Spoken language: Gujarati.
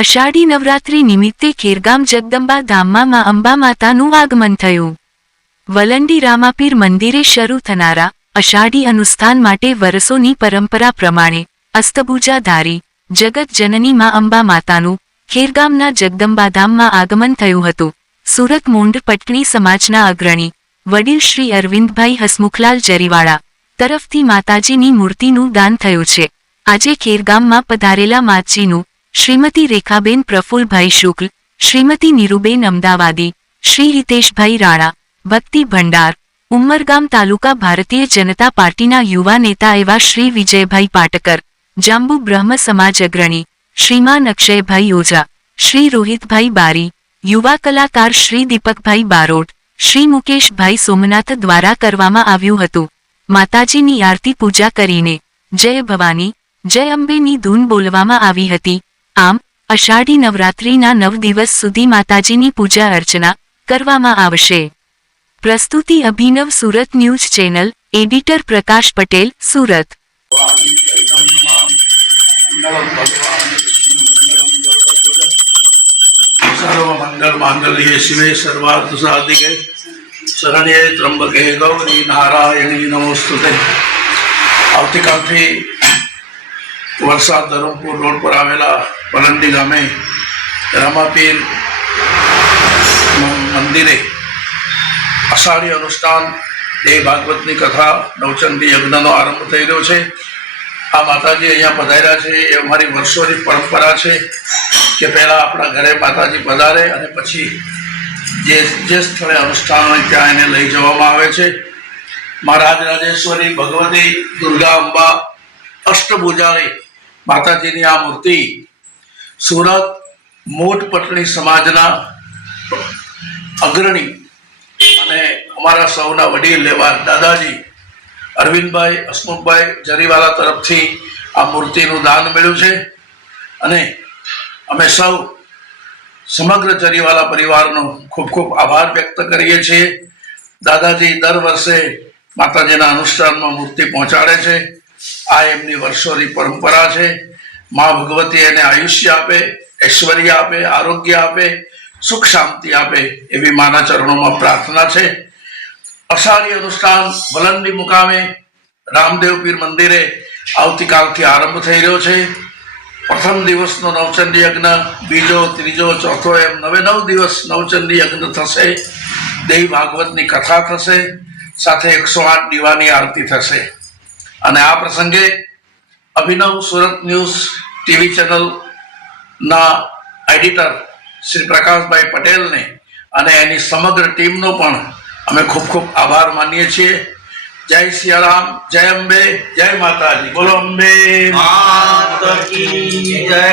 અષાઢી નવરાત્રિ નિમિત્તે ખેરગામ જગદંબા ધામમાં મા અંબા માતાનું આગમન થયું. વલંડી રામાપીર મંદિરે શરૂ થનારા અષાઢી અનુષ્ઠાન માટે વર્ષોની પરંપરા પ્રમાણે અસ્તભુજાધારી જગત જનની મા અંબા માતાનું ખેરગામના જગદંબાધામમાં આગમન થયું હતું. સુરત મૂંડ પટણી સમાજના અગ્રણી વડીલ શ્રી અરવિંદભાઈ હસમુખલાલ જરીવાળા તરફથી માતાજીની મૂર્તિનું દાન થયું છે. આજે ખેરગામમાં પધારેલા માતજીનું શ્રીમતી રેખાબેન પ્રફુલભાઈ શુક્લ, શ્રીમતી નીરુબેન અમદાવાદી, શ્રી હિતેશભાઈ રાણા, ભક્તિ ભંડાર, ઉમરગામ તાલુકા ભારતીય જનતા પાર્ટીના યુવા નેતા એવા શ્રી વિજયભાઈ પાટકર, જાંબુ બ્રહ્મ સમાજ અગ્રણી શ્રીમાન અક્ષયભાઈ ઓઝા, શ્રી રોહિતભાઈ બારી, યુવા કલાકાર શ્રી દીપકભાઈ બારોટ, શ્રી મુકેશભાઈ સોમનાથ દ્વારા કરવામાં આવ્યું હતું. માતાજીની આરતી પૂજા કરીને જય ભવાની જય અંબેની ધૂન બોલવામાં આવી હતી. આમ અષાઢી નવરાત્રિના 9 દિવસ સુધી માતાજીની પૂજા અર્ચના કરવામાં આવશે. પ્રસ્તુતિ અભિનવ સુરત ન્યૂઝ ચેનલ, એડિટર પ્રકાશ પટેલ, સુરત. સર્વમંગલ માંગલ્યે શિવે સર્વાર્થ સાધિકે શરણ્યે ત્રંબકે ગૌરી નારાયણી નમોસ્તુતે. આવતીકાલથી વલસાડ ધરમપુર રોડ પર આવેલા વલંડી ગામે રામાપીર મંદિરે અષાઢી અનુષ્ઠાન દેવ ભાગવતની કથા નવચંડી યજ્ઞનો આરંભ થઈ રહ્યો છે. આ માતાજી અહીંયા પધાર્યા છે એ અમારી વર્ષોની પરંપરા છે કે પહેલાં આપણા ઘરે માતાજી પધારે અને પછી જે સ્થળે અનુષ્ઠાન હોય ત્યાં એને લઈ જવામાં આવે છે. મહારાજ રાજેશ્વરી ભગવતી દુર્ગા અંબા અષ્ટભુજાળી માતાજીની આ મૂર્તિ સુરત મોટ પટણી સમાજના અગ્રણી અને અમારા સૌના વડીલ એવા દાદાજી અરવિંદભાઈ હસમુખભાઈ જરીવાલા તરફથી આ મૂર્તિનું દાન મળ્યું છે અને અમે સૌ સમગ્ર જરીવાલા પરિવારનો ખૂબ ખૂબ આભાર વ્યક્ત કરીએ છીએ. દાદાજી દર વર્ષે માતાજીના અનુષ્ઠાનમાં મૂર્તિ પહોંચાડે છે. આ એમની વર્ષોની પરંપરા છે. મા ભગવતી એને આયુષ્ય આપે, ઐશ્વર્ય આપે, આરોગ્ય આપે, સુખ શાંતિ આપે એવી માના ચરણોમાં પ્રાર્થના છે. અષાઢી અનુષ્ઠાન વલંડી મુકામે રામદેવ પીર મંદિરે આવતીકાલથી આરંભ થઈ રહ્યો છે. પ્રથમ દિવસનો નવચંડી યજ્ઞ, બીજો, ત્રીજો, ચોથો એમ 9 દિવસ નવચંડી યજ્ઞ થશે. દેવી ભાગવતની કથા થશે, સાથે 108 દીવાની આરતી થશે. અને આ પ્રસંગે અભિનવ સુરત ન્યૂઝ ટીવી ચેનલના એડિટર શ્રી પ્રકાશભાઈ પટેલને અને એની સમગ્ર ટીમનો પણ અમે ખૂબ ખૂબ આભાર માનીએ છીએ. જય સિયારામ, જય અંબે, જય માતાજી. બોલો અંબે માતા કી જય.